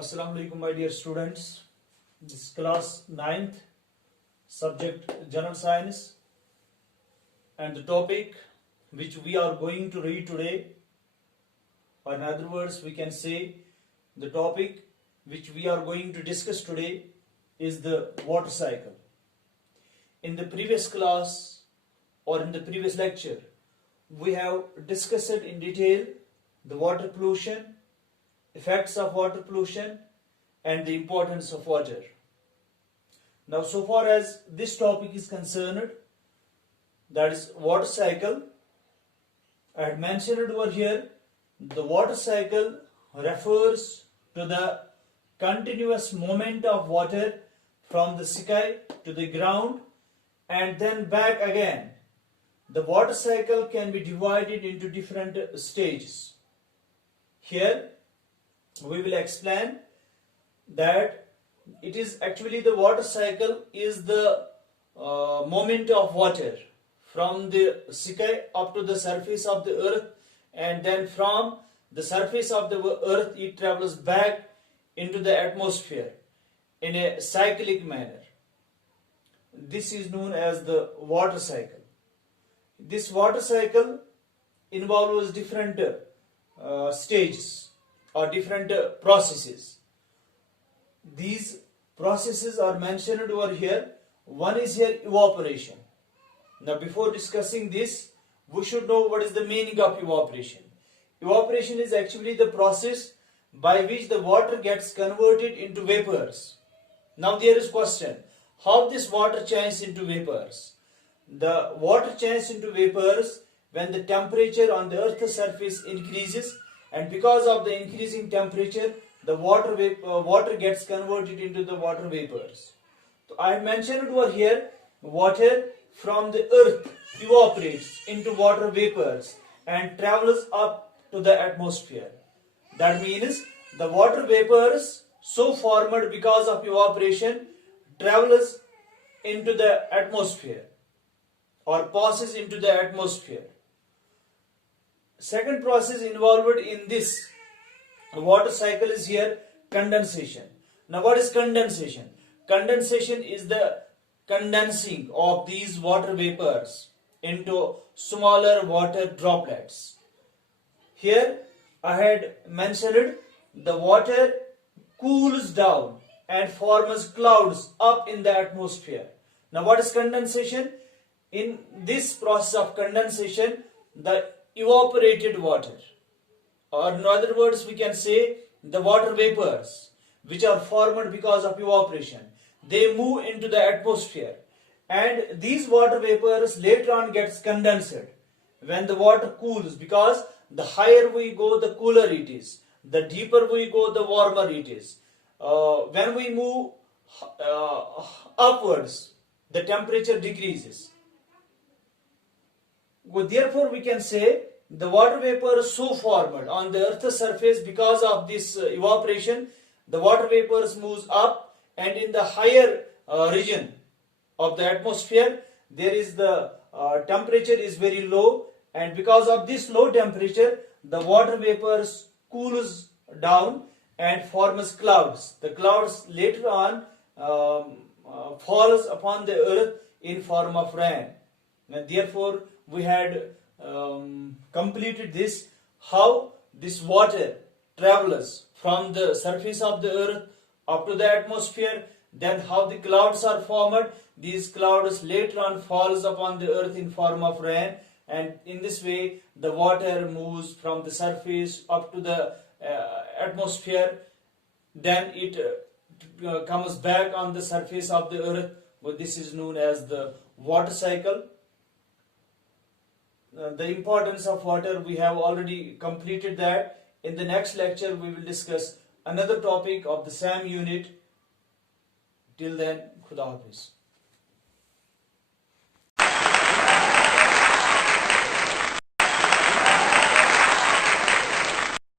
Assalamu alaikum, my dear students. This is class 9th, subject General Science, and the topic which we are going to read today, or in other words, we can say the topic which we are going to discuss today is the water cycle. In the previous class or in the previous lecture, we have discussed in detail the water pollution, effects of water pollution, and the importance of water. Now, so far as this topic is concerned, that is water cycle, I had mentioned over here, the water cycle refers to the continuous movement of water from the sky to the ground and then back again. The water cycle can be divided into different stages. Here we will explain that it is actually the water cycle is the movement of water from the sky up to the surface of the earth, and then from the surface of the earth it travels back into the atmosphere in a cyclic manner. This is known as the water cycle. This water cycle involves different stages or different processes. These processes are mentioned over here. One is here evaporation. Now, before discussing this, we should know what is the meaning of evaporation. Evaporation is actually the process by which the water gets converted into vapors. Now there is question, how this water changes into vapors? The water changes into vapors when the temperature on the earth's surface increases, and because of the increasing temperature, the water gets converted into the water vapors. So I mentioned over here, water from the earth evaporates into water vapors and travels up to the atmosphere. That means the water vapors so formed because of evaporation travels into the atmosphere or passes into the atmosphere. Second process involved in this water cycle is here condensation. Now, what is condensation? Condensation is the condensing of these water vapors into smaller water droplets. Here I had mentioned the water cools down and forms clouds up in the atmosphere. Now, what is condensation? In this process of condensation, the evaporated water, or in other words we can say the water vapors which are formed because of evaporation, they move into the atmosphere, and these water vapors later on gets condensed when the water cools, because the higher we go the cooler it is, the deeper we go the warmer it is. When we move upwards, the temperature decreases. Therefore, we can say the water vapor so formed on the earth's surface because of this evaporation, the water vapors moves up, and in the higher region of the atmosphere, there is the temperature is very low, and because of this low temperature, the water vapors cools down and forms clouds. The clouds later on falls upon the earth in form of rain. And therefore, we had completed this, how this water travels from the surface of the earth up to the atmosphere, then how the clouds are formed. These clouds later on falls upon the earth in form of rain, and in this way the water moves from the surface up to the atmosphere, then it comes back on the surface of the earth. But this is known as the water cycle. The importance of water, we have already completed that. In the next lecture we will discuss another topic of the same unit. Till then, Khuda Hafiz.